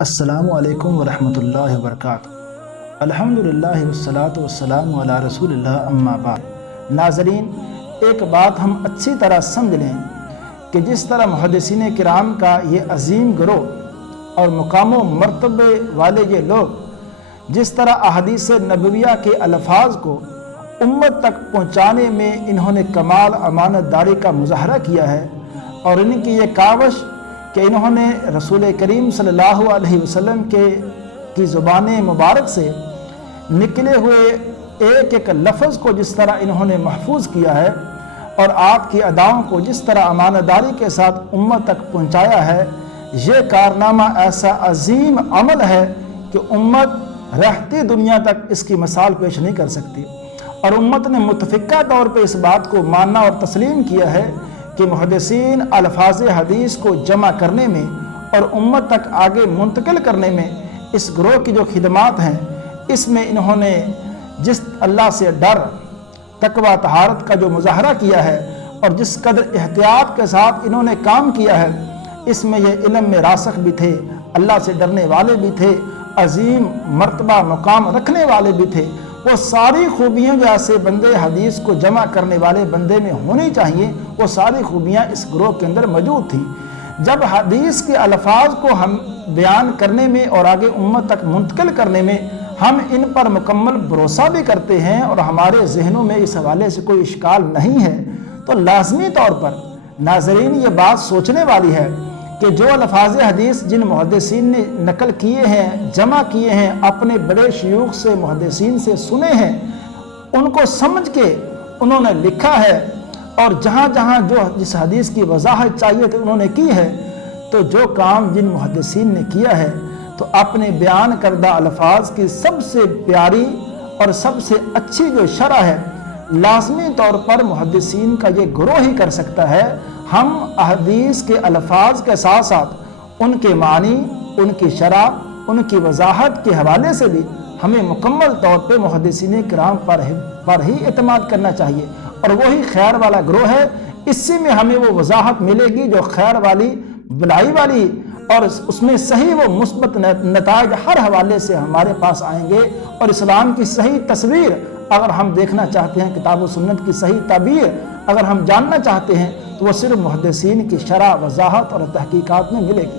السلام علیکم ورحمۃ اللہ وبرکاتہ۔ الحمدللہ والصلاۃ والسلام علی رسول اللہ، اما بعد۔ ناظرین، ایک بات ہم اچھی طرح سمجھ لیں کہ جس طرح محدثین کرام کا یہ عظیم گروہ اور مقام و مرتبے والے یہ لوگ جس طرح احادیث نبویہ کے الفاظ کو امت تک پہنچانے میں انہوں نے کمال امانت داری کا مظاہرہ کیا ہے، اور ان کی یہ کاوش کہ انہوں نے رسول کریم صلی اللہ علیہ وسلم کی زبان مبارک سے نکلے ہوئے ایک ایک لفظ کو جس طرح انہوں نے محفوظ کیا ہے اور آپ کی اداؤں کو جس طرح امانت داری کے ساتھ امت تک پہنچایا ہے، یہ کارنامہ ایسا عظیم عمل ہے کہ امت رہتی دنیا تک اس کی مثال پیش نہیں کر سکتی، اور امت نے متفقہ طور پہ اس بات کو ماننا اور تسلیم کیا ہے کہ محدثین الفاظ حدیث کو جمع کرنے میں اور امت تک آگے منتقل کرنے میں اس گروہ کی جو خدمات ہیں، اس میں انہوں نے جس اللہ سے ڈر، تقوی، طہارت کا جو مظاہرہ کیا ہے اور جس قدر احتیاط کے ساتھ انہوں نے کام کیا ہے، اس میں یہ علم میں راسخ بھی تھے، اللہ سے ڈرنے والے بھی تھے، عظیم مرتبہ مقام رکھنے والے بھی تھے۔ وہ ساری خوبیاں جو ایسے بندے حدیث کو جمع کرنے والے بندے میں ہونی چاہیے، وہ ساری خوبیاں اس گروہ کے اندر موجود تھیں۔ جب حدیث کے الفاظ کو ہم بیان کرنے میں اور آگے امت تک منتقل کرنے میں ہم ان پر مکمل بھروسہ بھی کرتے ہیں اور ہمارے ذہنوں میں اس حوالے سے کوئی اشکال نہیں ہے، تو لازمی طور پر ناظرین یہ بات سوچنے والی ہے کہ جو الفاظ حدیث جن محدثین نے نقل کیے ہیں، جمع کیے ہیں، اپنے بڑے شیوخ سے، محدثین سے سنے ہیں، ان کو سمجھ کے انہوں نے لکھا ہے، اور جہاں جہاں جو جس حدیث کی وضاحت چاہیے تھی انہوں نے کی ہے، تو جو کام جن محدثین نے کیا ہے تو اپنے بیان کردہ الفاظ کی سب سے پیاری اور سب سے اچھی جو شرح ہے، لازمی طور پر محدثین کا یہ گروہ ہی کر سکتا ہے۔ ہم احادیث کے الفاظ کے ساتھ ساتھ ان کے معنی، ان کی شرح، ان کی وضاحت کے حوالے سے بھی ہمیں مکمل طور پہ محدثین کرام پر ہی اعتماد کرنا چاہیے، اور وہی خیر والا گروہ ہے۔ اسی میں ہمیں وہ وضاحت ملے گی جو خیر والی، بلائی والی، اور اس میں صحیح وہ مثبت نتائج ہر حوالے سے ہمارے پاس آئیں گے، اور اسلام کی صحیح تصویر اگر ہم دیکھنا چاہتے ہیں، کتاب و سنت کی صحیح تعبیر اگر ہم جاننا چاہتے ہیں، تو وہ صرف محدثین کی شرح، وضاحت اور تحقیقات میں ملے گی۔